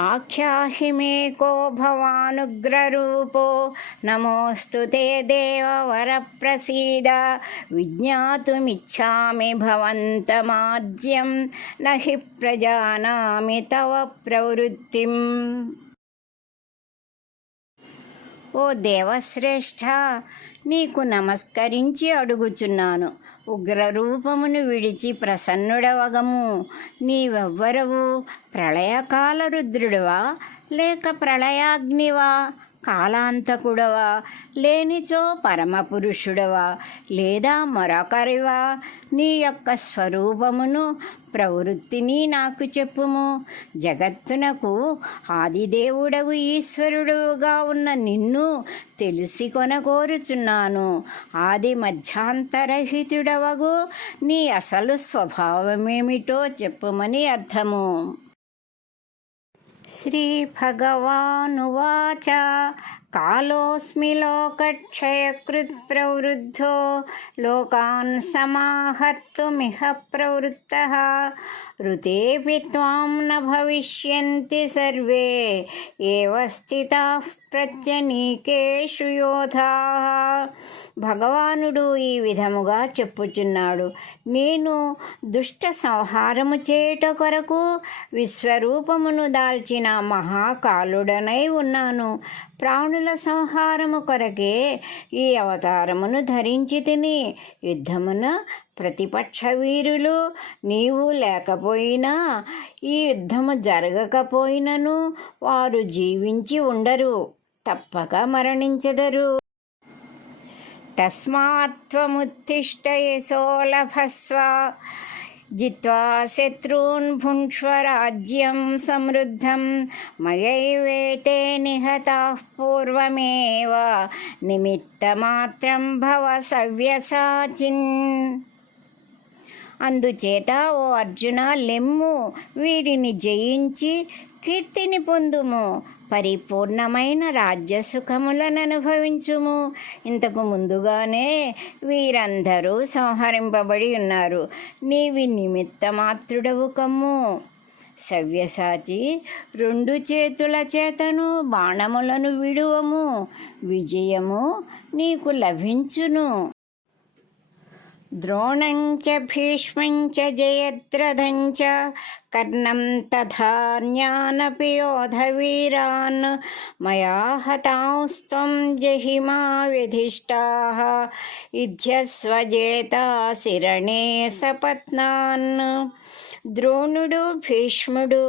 आख्याहि मे को भवानुग्ररूपो नमोऽस्तु ते देववरप्रसीद विज्ञातुमिच्छामि भवन्तमाद्यं न हि प्रजानामि तव प्रवृत्तिम् ఓ దేవశ్రేష్ఠ నీకు నమస్కరించి అడుగుచున్నాను ఉగ్రరూపమును విడిచి ప్రసన్నుడవగము. నీవెవ్వరవు? ప్రళయకాల రుద్రుడివా? లేక ప్రళయాగ్నివా? కాలాంతకుడవా? లేనిచో పరమపురుషుడవా? లేదా మరొకరివా? నీ యొక్క స్వరూపమును ప్రవృత్తిని నాకు చెప్పుము. జగత్తునకు ఆదిదేవుడగు ఈశ్వరుడుగా ఉన్న నిన్ను తెలిసి కొనగోరుచున్నాను ఆది మధ్యాంతరహితుడవగు నీ అసలు స్వభావమేమిటో చెప్పుమని అర్థము. श्रीभगवानुवाच कालोऽस्मि लोकक्षयकृत्प्रवृद्धो लोकान् समाहर्तुमिह प्रवृत्तः ऋतेऽपि त्वां न भविष्यन्ति सर्वे एव स्थिताः ప్రత్యనీకేషు యోధా భగవానుడు ఈ విధముగా చెప్పుచున్నాడు నేను దుష్ట సంహారము చేయుట కొరకు విశ్వరూపమును దాల్చిన మహాకాలుడనై ఉన్నాను ప్రాణుల సంహారము కొరకే ఈ అవతారమును ధరించి తిని యుద్ధమున ప్రతిపక్ష వీరులు నీవు లేకపోయినా ఈ యుద్ధము జరగకపోయినను వారు జీవించి ఉండరు తప్పక మరణించెదరు. తస్మాత్వముత్తిష్ట యశోలభస్వ జిత్వా శత్రూన్ భుంక్ష్వ రాజ్యం సమృద్ధం మయైవేతే నిహతాః పూర్వమేవ నిమిత్తమాత్రం భవ సవ్యసాచిన్. అందుచేత ఓ అర్జున లెమ్ము వీరిని జయించి కీర్తిని పొందుము. పరిపూర్ణమైన రాజ్య సుఖములను అనుభవించుము. ఇంతకు ముందుగానే వీరందరూ సంహరింపబడి ఉన్నారు. నీవి నిమిత్తమాత్రుడవు కమ్ము. సవ్యసాచి రెండు చేతుల చేతను బాణములను విడువము. విజయము నీకు లభించును. ద్రోణం చ భీష్మం చ జయద్రథం చ కర్ణం తథా జ్ఞానపి యోధవీరాన్ మయా హతాంస్త్వం జహిమా విధిష్టాः ఇధ్యస్వజేతా శిరణే సపత్నాన్ ద్రోణుడు భీష్ముడు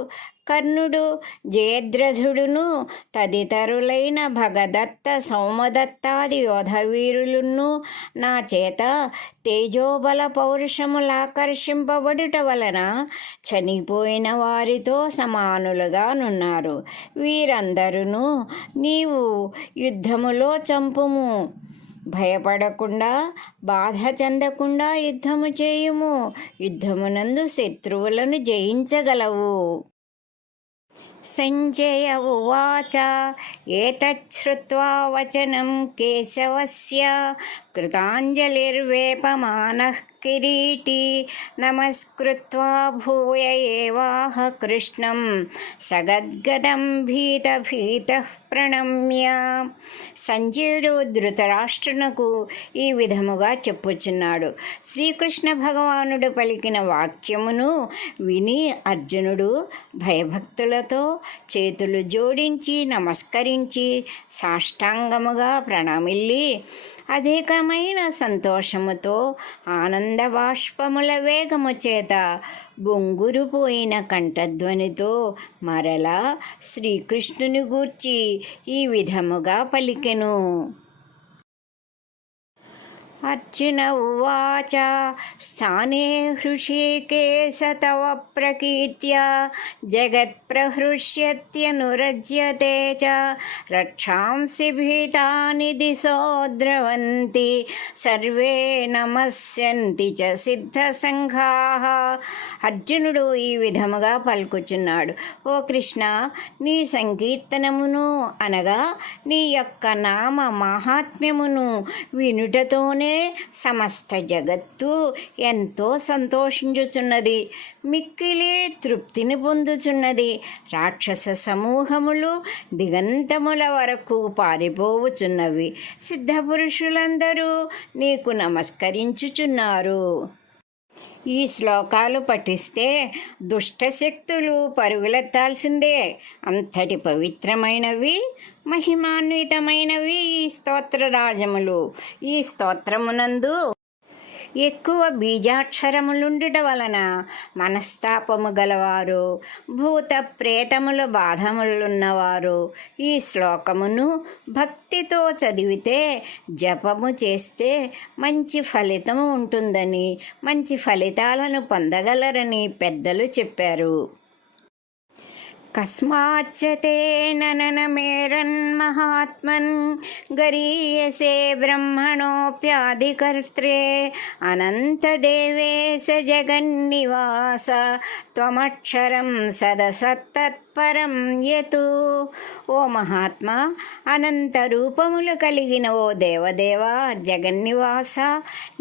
కర్ణుడు జయద్రథుడును తదితరులైన భగదత్త సోమదత్తాది యోధవీరులను నా చేత తేజోబల పౌరుషములాకర్షింపబడుట వలన చనిపోయిన వారితో సమానులుగానున్నారు. వీరందరూ నీవు యుద్ధములో చంపుము. భయపడకుండా బాధ చెందకుండా యుద్ధము చేయుము. యుద్ధమునందు శత్రువులను జయించగలవు. सञ्जय उवाच एतच्छ्रुत्वा वचनं केशवस्य कृताञ्जलिर्वेपमानः किरीटी नमस्कृत्वा भूय एवाह कृष्णं सगद्गदं भीतभीतः ప్రణమ్య సంజయుడు ధృతరాష్ట్రునకు ఈ విధముగా చెప్పుచున్నాడు శ్రీకృష్ణ భగవానుడు పలికిన వాక్యమును విని అర్జునుడు భయభక్తులతో చేతులు జోడించి నమస్కరించి సాష్టాంగముగా ప్రణమిల్లి అధికమైన సంతోషముతో ఆనంద గంధవాష్పముల వేగము చేత బొంగురుపోయిన కంఠధ్వనితో మరలా శ్రీకృష్ణుని గూర్చి ఈ విధముగా పలికెను. అర్జున ఉచ స్థానే హృషికేశ తవ ప్రకీర్త్యా జగత్ప్రహృష్యత్యనురజ్యతే చ రక్షాంసి భీతాని దిశో ద్రవంతి సర్వే నమస్యంతి చ సిద్ధసంఘా. అర్జునుడు ఈ విధముగా పలుకుచున్నాడు. ఓ కృష్ణ నీ సంకీర్తనమును అనగా నీ యొక్క నామ మహాత్మ్యమును వినుటతోనే సమస్త జగత్తు ఎంతో సంతోషించుచున్నది. మిక్కిలే తృప్తిని పొందుచున్నది. రాక్షస సమూహములు దిగంతముల వరకు పారిపోవుచున్నవి. సిద్ధపురుషులందరూ నీకు నమస్కరించుచున్నారు. ఈ శ్లోకాలు పఠిస్తే దుష్టశక్తులు పరుగులెత్తాల్సిందే. అంతటి పవిత్రమైనవి మహిమాన్వితమైనవి ఈ స్తోత్ర రాజములు. ఈ స్తోత్రమునందు ఎక్కువ బీజాక్షరములుండుట వలన మనస్తాపము గలవారు భూత ప్రేతముల బాధములున్నవారు. ఈ శ్లోకమును భక్తితో చదివితే జపము చేస్తే మంచి ఫలితము ఉంటుందని మంచి ఫలితాలను పొందగలరని పెద్దలు చెప్పారు. కస్మాచ్చ తేననమేరన్మహాత్మన్ గరీయసే బ్రహ్మణోప్యాధికర్త్రే అనంతదేవేశ జగన్నివాస త్వమక్షరం పరం యతు ఓ మహాత్మా అనంత రూపములు కలిగిన ఓ దేవదేవ జగన్నివాస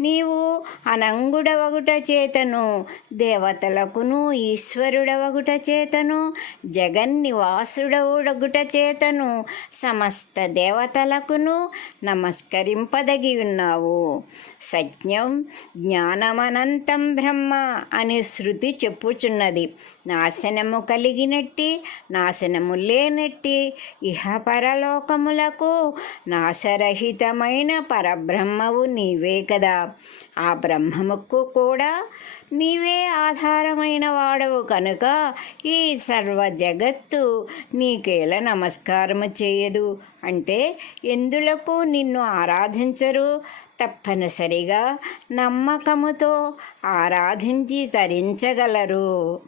నీవు అనంగుడవగుట చేతను దేవతలకును ఈశ్వరుడవగుట చేతను జగన్నివాసుడవుడగుట చేతను సమస్త దేవతలకును నమస్కరింపదగి ఉన్నావు సత్యం జ్ఞానమనంతం బ్రహ్మ అని శృతి చెప్పుచున్నది. నాశనము కలిగినట్టి నాశనము లేనట్టి ఇహ పరలోకములకు నాశరహితమైన పరబ్రహ్మవు నీవే కదా. ఆ బ్రహ్మముకు కూడా నీవే ఆధారమైన వాడవు కనుక ఈ సర్వ జగత్తు నీకేలా నమస్కారము చేయదు. అంటే ఎందులకు నిన్ను ఆరాధించరు? తప్పనిసరిగా నమ్మకముతో ఆరాధించి తరించగలరు.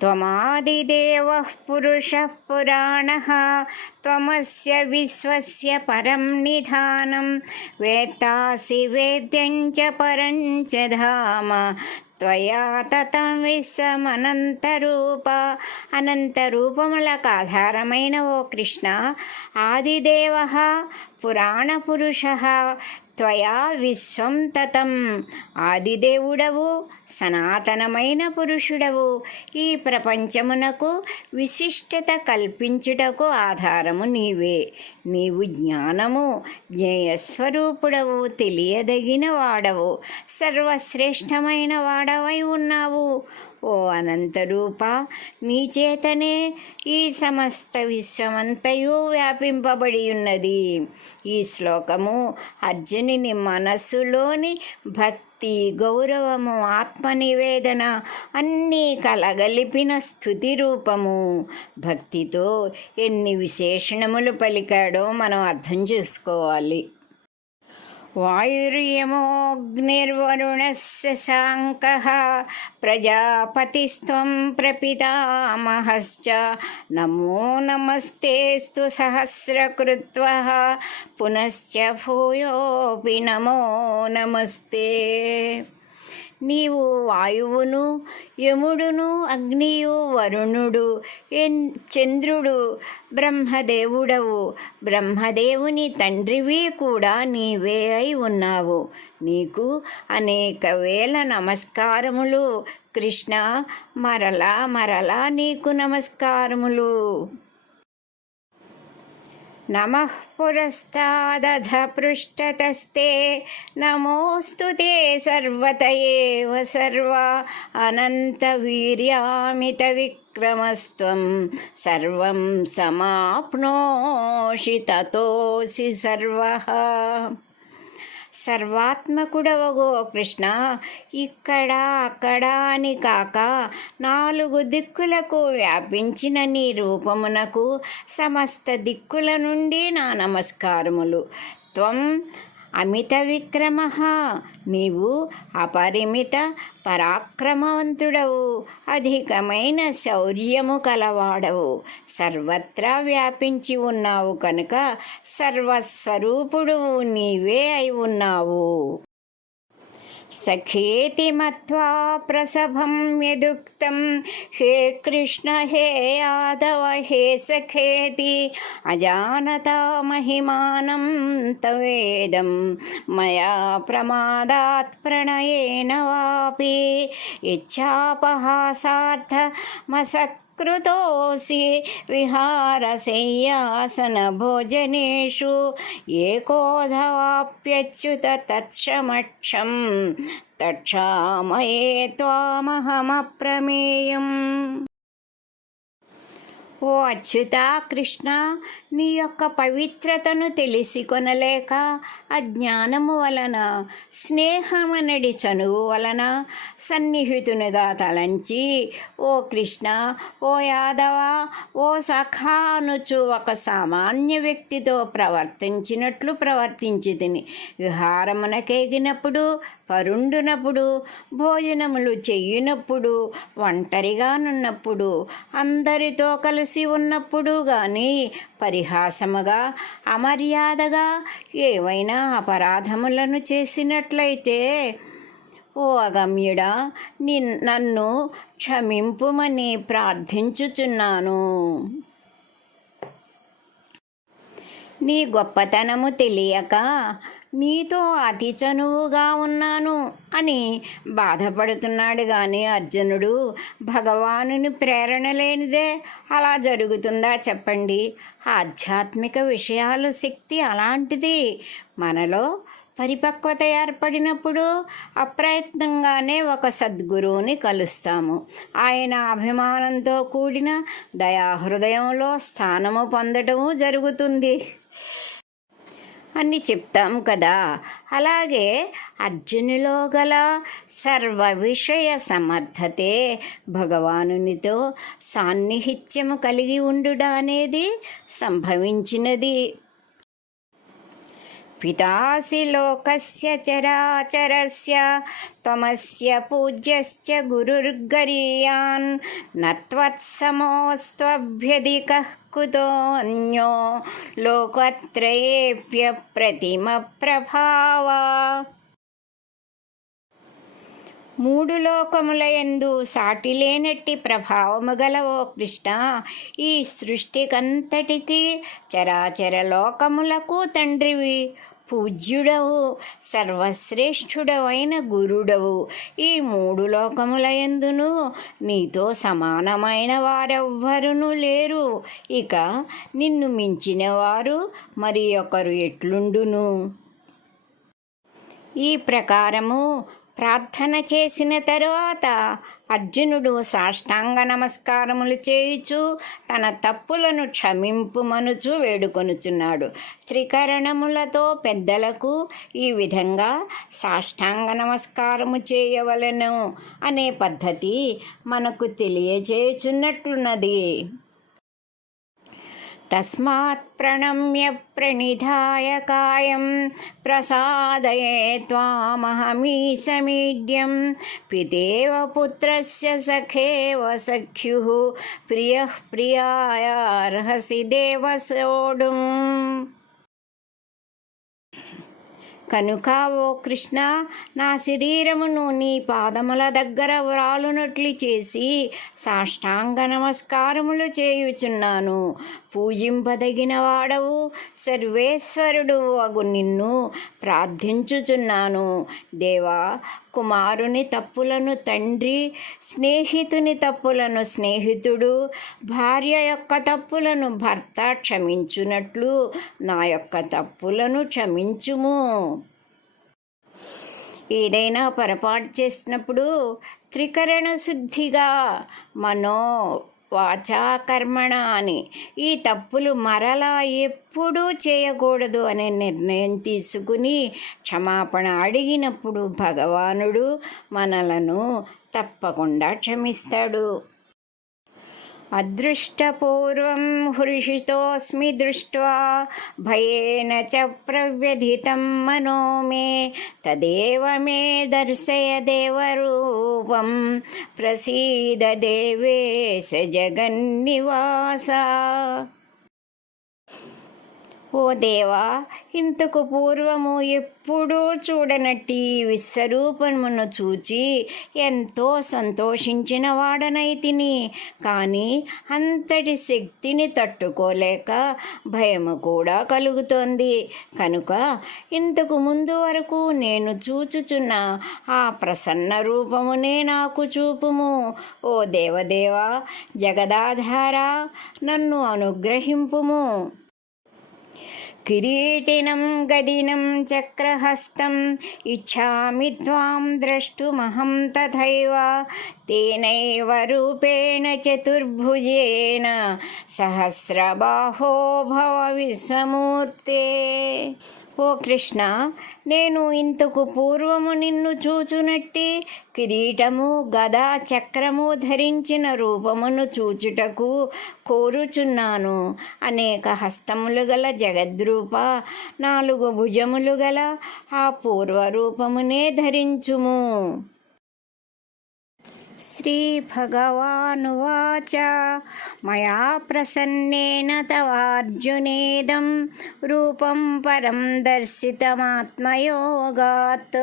त्वमादिदेवः पुरुषः पुराणः त्वमस्य विश्वस्य परं निधानं वेत्तासि वेद्यं च परञ्च धाम। त्वया ततं विश्वमनन्तरूप अनन्तरूपमलकाधारमय ओ कृष्ण। आदिदेवः पुराणपुरुषः త్వయా విశ్వం తతం. ఆదిదేవుడవు సనాతనమైన పురుషుడవు. ఈ ప్రపంచమునకు విశిష్టత కల్పించుటకు ఆధారము నీవే. నీవు జ్ఞానము జ్ఞేయస్వరూపుడవు తెలియదగిన వాడవు. సర్వశ్రేష్టమైన వాడవై ఉన్నావు. ఓ అనంతరూప నీ చేతనే ఈ సమస్త విశ్వమంతయు వ్యాపింపబడి ఉన్నది ఈ శ్లోకము అర్జునుని మనస్సులోని భక్తి గౌరవము ఆత్మనివేదన అన్నీ కలగలిపిన స్థుతి రూపము. భక్తితో ఎన్ని విశేషణములు పలికాడో మనం అర్థం చేసుకోవాలి. वायुर्यमोऽग्निर्वरुणस्य शाङ्कः प्रजापतिस्त्वं प्रपितामहश्च नमो नमस्तेस्तु सहस्रकृत्वः पुनश्च भूयोऽपि नमो नमस्ते నీవు వాయువును యముడును అగ్నియు వరుణుడు ఎన్ చంద్రుడు బ్రహ్మదేవుడవు. బ్రహ్మదేవుని తండ్రివి కూడా నీవే అయి ఉన్నావు. నీకు అనేక వేల నమస్కారములు. కృష్ణ మరలా మరలా నీకు నమస్కారములు. नमः पुरस्तादध पृष्ठतस्ते नमोऽस्तु ते सर्वत एव सर्वा अनन्तवीर्यामितविक्रमस्त्वं सर्वं समाप्नोषि ततोऽसि सर्वः సర్వాత్మకుడవగో కృష్ణ. ఇక్కడ అక్కడ అని కాక నాలుగు దిక్కులకు వ్యాపించిన నీ రూపమునకు సమస్త దిక్కుల నుండి నా నమస్కారములు. త్వం అమిత విక్రమ నీవు అపరిమిత పరాక్రమవంతుడవు. అధికమైన శౌర్యము కలవాడవు. సర్వత్రా వ్యాపించి ఉన్నావు కనుక సర్వస్వరూపుడు నీవే అయి ఉన్నావు. सखेति मत्वा प्रसभं यदुक्तं हे कृष्ण हे यादव हे सखेति अजानता महिमानं तवेदं मया प्रमादात् प्रणयेन वापि इच्छापहासार्थमसत् कृतोऽसि विहारशय्यासनभोजनेषु एकोधवाप्यच्युत तत्समक्षं तक्षामये त्वामहमप्रमेयम् ఓ అచ్యుత కృష్ణ నీ యొక్క పవిత్రతను తెలిసి కొనలేక అజ్ఞానము వలన స్నేహమనడి చనువు వలన సన్నిహితునిగా తలంచి ఓ కృష్ణ ఓ యాదవ ఓ సఖా అనుచు ఒక సామాన్య వ్యక్తితో ప్రవర్తించినట్లు ప్రవర్తించి తిని విహారమునకేగినప్పుడు పరుండునప్పుడు భోజనములు చెయ్యినప్పుడు ఒంటరిగానున్నప్పుడు అందరితో కలిసి ఉన్నప్పుడు కానీ పరి పరిహాసముగా అమర్యాదగా ఏవైనా అపరాధములను చేసినట్లయితే ఓ అగమ్యుడా ని నన్ను క్షమింపుమని ప్రార్థించుచున్నాను. నీ గొప్పతనము తెలియక నీతో అతి చనువుగా ఉన్నాను అని బాధపడుతున్నాడు కానీ అర్జునుడు. భగవానుని ప్రేరణ లేనిదే అలా జరుగుతుందా చెప్పండి. ఆధ్యాత్మిక విషయాలు శక్తి అలాంటిది. మనలో పరిపక్వత ఏర్పడినప్పుడు అప్రయత్నంగానే ఒక సద్గురువుని కలుస్తాము. ఆయన అభిమానంతో కూడిన దయాహృదయంలో స్థానము పొందటము జరుగుతుంది. అని చెప్తాం కదా. అలాగే అర్జునులో గల సర్వ విషయ సమర్థతే భగవానునితో సాన్నిహిత్యము కలిగి ఉండుట అనేది సంభవించినది. పితాసి లోకస్య చరాచరస్య త్వమస్య పూజ్యశ్చ గురుర్గరీయాన్ నత్వత్సమోస్త్వభ్యధిక కుదోన్యో లోకత్రయేప్య ప్రతిమ ప్రభావ మూడు లోకముల ఎందు సాటి లేనట్టి ప్రభావము గల ఓ కృష్ణ ఈ సృష్టికంతటికీ చరాచర లోకములకు తండ్రివి. పూజ్యుడవు సర్వశ్రేష్ఠుడవైన గురుడవు. ఈ మూడు లోకముల ఎందును నీతో సమానమైన వారెవ్వరును లేరు. ఇక నిన్ను మించిన వారు మరి ఒకరు ఎట్లుండును? ఈ ప్రకారము ప్రార్థన చేసిన తరువాత అర్జునుడు సాష్టాంగ నమస్కారములు చేయుచు తన తప్పులను క్షమింపుమనుచు వేడుకొనుచున్నాడు. త్రికరణములతో పెద్దలకు ఈ విధంగా సాష్టాంగ నమస్కారము చేయవలెను అనే పద్ధతి మనకు తెలియజేయుచున్నట్లున్నది. तस्मात् प्रणम्य प्रणिधाय कायं प्रसादये त्वामहमीसमीड्यं पितेव पुत्रस्य सखेव सख्युः प्रियः प्रियाय अर्हसि देव కనుక ఓ కృష్ణ నా శరీరమును నీ పాదముల దగ్గర వ్రాలునట్లు చేసి సాష్టాంగ నమస్కారములు చేయుచున్నాను. పూజింపదగిన వాడవు సర్వేశ్వరుడు అగు నిన్ను ప్రార్థించుచున్నాను. దేవా కుమారుని తప్పులను తండ్రి స్నేహితుని తప్పులను స్నేహితుడు భార్య యొక్క తప్పులను భర్త క్షమించునట్లు నా యొక్క తప్పులను క్షమించుము. ఏదైనా పొరపాటు చేసినప్పుడు త్రికరణ శుద్ధిగా మనో వాచాకర్మణ అని ఈ తప్పులు మరలా ఎప్పుడూ చేయకూడదు అనే నిర్ణయం తీసుకుని క్షమాపణ అడిగినప్పుడు భగవానుడు మనలను తప్పకుండా క్షమిస్తాడు. అదృష్టపూర్వం హృషితోస్మి దృష్ట్వా భయేన చ ప్రవ్యధితం మనో మే తదేవ మే దర్శయ దేవరూపం ప్రసీద దేవేశ జగన్నివాస. ఓ దేవా ఇంతకు పూర్వము ఎప్పుడూ చూడనట్టి విశ్వరూపమును చూచి ఎంతో సంతోషించిన వాడనైతిని కానీ అంతటి శక్తిని తట్టుకోలేక భయము కూడా కలుగుతోంది. కనుక ఇంతకు ముందు వరకు నేను చూచుచున్న ఆ ప్రసన్న రూపమునే నాకు చూపుము. ఓ దేవదేవా జగదాధార నన్ను అనుగ్రహింపుము. किरीटिनं गदिनं चक्रहस्तम् इच्छामि त्वां द्रष्टुमहं तथैव तेनैव रूपेण चतुर्भुजेन सहस्रबाहो भव विश्वमूर्ते। ఓ కృష్ణ నేను ఇంతకు పూర్వము నిన్ను చూచునట్టి కిరీటము గద చక్రము ధరించిన రూపమును చూచుటకు కోరుచున్నాను. అనేక హస్తములు గల జగద్రూప నాలుగు భుజములు గల ఆ పూర్వరూపమునే ధరించుము. श्रीभगवानुवाच मया प्रसन्नेन तवार्जुनेदं रूपं परं दर्शितमात्मयोगात्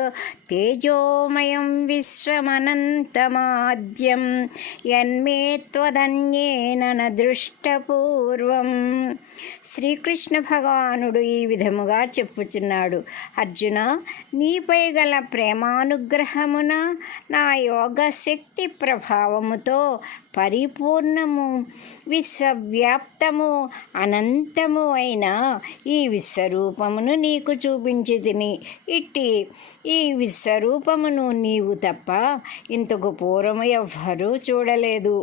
తేజోమయం విశ్వమనంతమాద్యం యన్మే త్వదన్యేన దృష్టపూర్వం. శ్రీకృష్ణ భగవానుడు ఈ విధముగా చెప్పుచున్నాడు. అర్జున నీపై గల ప్రేమానుగ్రహమున నా యోగశక్తి ప్రభావముతో పరిపూర్ణము విశ్వవ్యాప్తము అనంతము అయిన ఈ విశ్వరూపమును నీకు చూపించి తిని ఇట్టి ఈ విశ్వరూపమును నీవు తప్ప ఇంతకు పూర్వము ఎవ్వరూ చూడలేదు.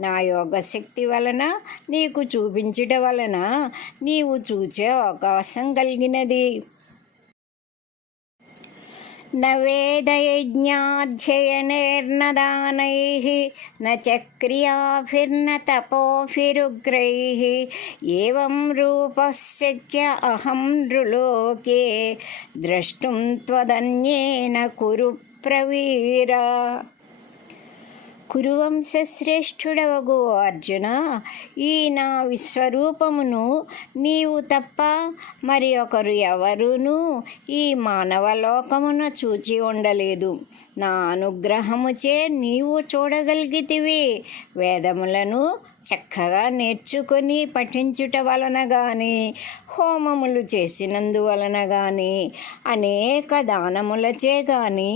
నా యోగశక్తి వలన నీకు చూపించుట వలన నీవు చూచే అవకాశం కలిగినది. न वेदयज्ञाध्ययनैर्न दानैः न च क्रियाभिर्न तपोभिरुग्रैः एवं रूपस्य अहं नृलोके द्रष्टुं त्वदन्येन कुरु प्रवीरा కురువంశశ్రేష్ఠుడవగు అర్జున ఈ నా విశ్వరూపమును నీవు తప్ప మరి ఒకరు ఎవరునూ ఈ మానవలోకమున చూచి ఉండలేదు. నా అనుగ్రహముచే నీవు చూడగలిగితివి. వేదములను చక్కగా నేర్చుకొని పఠించుట వలన కానీ హోమములు చేసినందువలన కానీ అనేక దానములచే కానీ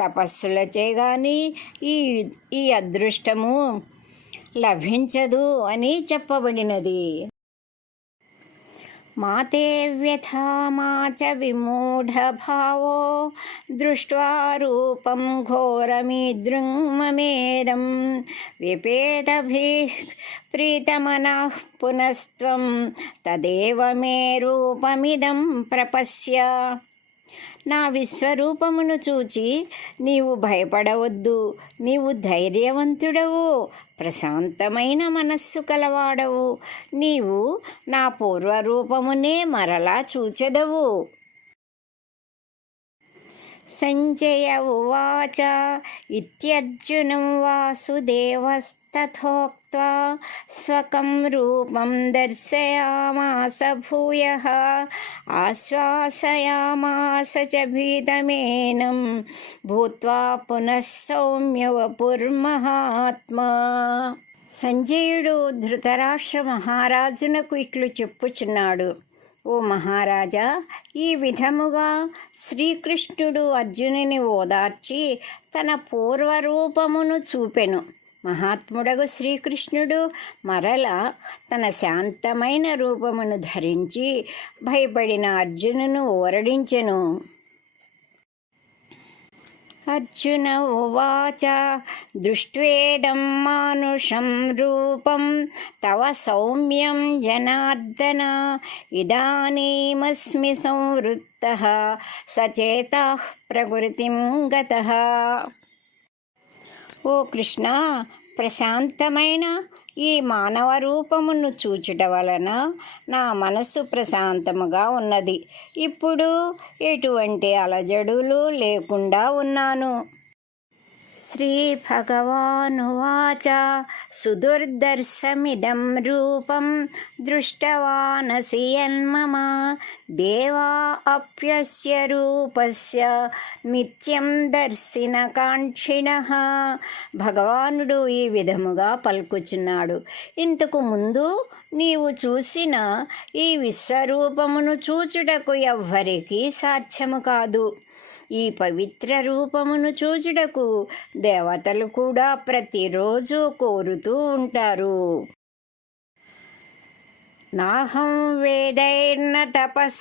తపస్సులచే కానీ ఈ ఈ అదృష్టము లభించదు అని చెప్పబడినది. మాతే వ్యథా మా చ విమూఢభావో దృష్ట్వా రూపం ఘోరమిదృంమమేదం విపేదభిः ప్రీతమనః పునస్త్వం తదేవ మే రూపమిదం ప్రపశ్య నా విశ్వరూపమును చూచి నీవు భయపడవద్దు నీవు ధైర్యవంతుడవు ప్రశాంతమైన మనస్సు కలవాడవు. నీవు నా పూర్వరూపమునే మరలా చూచెదవు. सञ्जय उवाच इत्यर्जुनं वासुदेवस्तथोक्त्वा स्वकं रूपं दर्शयामास भूयः आश्वासयामास च भीतमेनं भूत्वा पुनः సౌమ్యవపుర్మహాత్మా సంజయుడు ధృతరాష్ట్ర మహారాజునకు ఇట్లు చెప్పుచున్నాడు ఓ మహారాజా ఈ విధముగా శ్రీకృష్ణుడు అర్జునుని ఓదార్చి తన పూర్వరూపమును చూపెను. మహాత్ముడగు శ్రీకృష్ణుడు మరల తన శాంతమైన రూపమును ధరించి భయపడిన అర్జునును ఓరడించెను. అర్జున ఉవాచ దృష్ట్వేదం మానుషం రూపం తవ సౌమ్యం జనార్దన ఇదానీమస్మి సంవృత్త సచేత ప్రకృతిం గత. ఓ కృష్ణ ప్రశాంతమైన ఈ మానవ రూపమును చూచుట వలన నా మనస్సు ప్రశాంతముగా ఉన్నది. ఇప్పుడు ఎటువంటి అలజడులు లేకుండా ఉన్నాను. श्रीभगवानुवाच सुदुर्दर्शमिदं रूपं दृष्टवानसि यन्मम देवा अप्यस्य రూపస్య నిత్యం దర్శనకాంక్షిణ భగవానుడు ఈ విధముగా పలుకుచున్నాడు ఇంతకు ముందు నీవు చూసిన ఈ విశ్వరూపమును చూచుటకు ఎవ్వరికీ సాధ్యము కాదు ఈ పవిత్ర రూపమును చూచుటకు దేవతలు కూడా ప్రతిరోజు కోరుతూ ఉంటారు. నాహం వేదైర్న తపస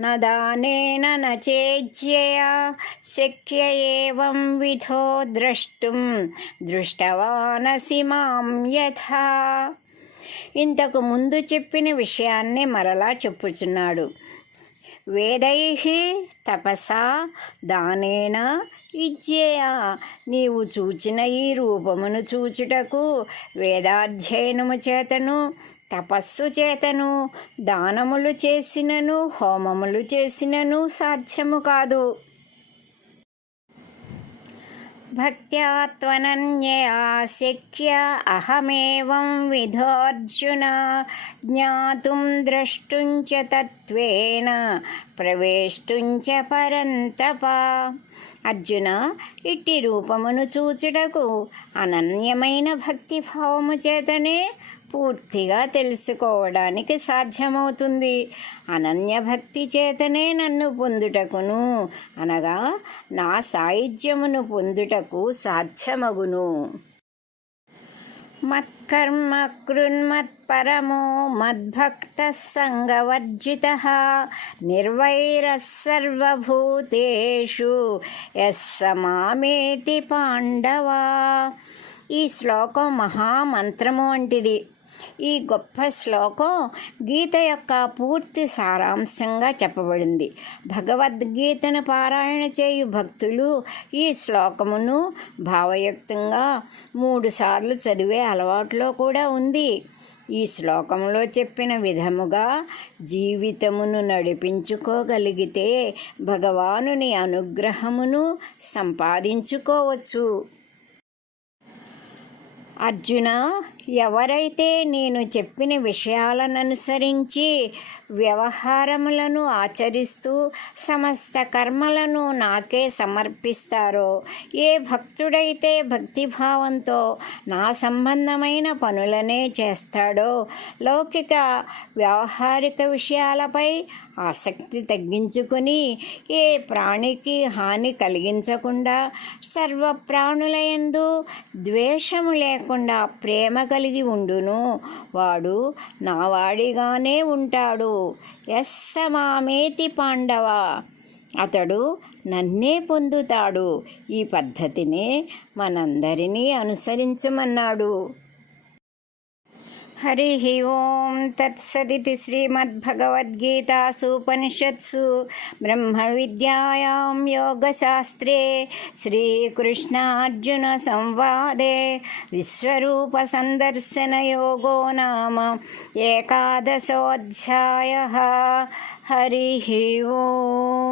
నదానేన నచేజ్యయా శక్య ఏవం విధో ద్రష్టుం దృష్టవానసి మాం యథ. ఇంతకు ముందు చెప్పిన విషయాన్ని మరలా చెప్పుచున్నాడు. వేదై తపసా దానేన ఇజ్జేయ నీవు చూచిన ఈ రూపమును చూచుటకు వేదాధ్యయనము చేతను తపస్సు చేతను దానములు చేసినను హోమములు చేసినను సాధ్యము కాదు. భక్త్యా త్వనన్యయా శక్య అహమేవం విధోర్జున జ్ఞాతుం ద్రష్టుం చ తత్వేన ప్రవేష్టుం చ పరంతప అర్జున ఇట్టి రూపమును చూచుటకు అనన్యమైన భక్తిభావము చేతనే పూర్తిగా తెలుసుకోవడానికి సాధ్యమవుతుంది. అనన్య భక్తి చేతనే నన్ను పొందుటకును అనగా నా సాయుధ్యమును పొందుటకు సాధ్యమగును. మత్కర్మ పరమో మద్భక్త సంగవర్జిత నిర్వైర సర్వభూతేషు యస్సమామేతి పాండవా. ఈ శ్లోకం మహామంత్రము వంటిది. ఈ గొప్ప శ్లోకం గీత యొక్క పూర్తి సారాంశంగా చెప్పబడింది. భగవద్గీతను పారాయణ చేయు భక్తులు ఈ శ్లోకమును భావయుక్తంగా మూడుసార్లు చదివే అలవాటులో కూడా ఉంది. ఈ శ్లోకంలో చెప్పిన విధముగా జీవితమును నడిపించుకోగలిగితే భగవానుని అనుగ్రహమును సంపాదించుకోవచ్చు. అర్జున ఎవరైతే నేను చెప్పిన విషయాలను అనుసరించి వ్యవహారములను ఆచరిస్తూ సమస్త కర్మలను నాకే సమర్పిస్తారో ఏ భక్తుడైతే భక్తిభావంతో నా సంబంధమైన పనులనే చేస్తాడో లౌకిక వ్యవహారిక విషయాలపై ఆసక్తి తగ్గించుకొని ఏ ప్రాణికి హాని కలిగించకుండా సర్వ ప్రాణులయందు ద్వేషము లేకుండా ప్రేమ కలిగి ఉండును. వాడు నావాడిగానే ఉంటాడు. ఎస్సమామేతి పాండవ. అతడు నన్నే పొందుతాడు. ఈ పద్ధతిని మనందరినీ అనుసరించమన్నాడు. హరి ఓం తత్సదితి శ్రీమద్భగవద్గీతాసూపనిషత్సు బ్రహ్మ విద్యాయాం యోగశాస్త్రే శ్రీకృష్ణార్జున సంవాదే విశ్వరూప సందర్శన యోగో నామ ఏకాదశోధ్యాయ హరి ఓం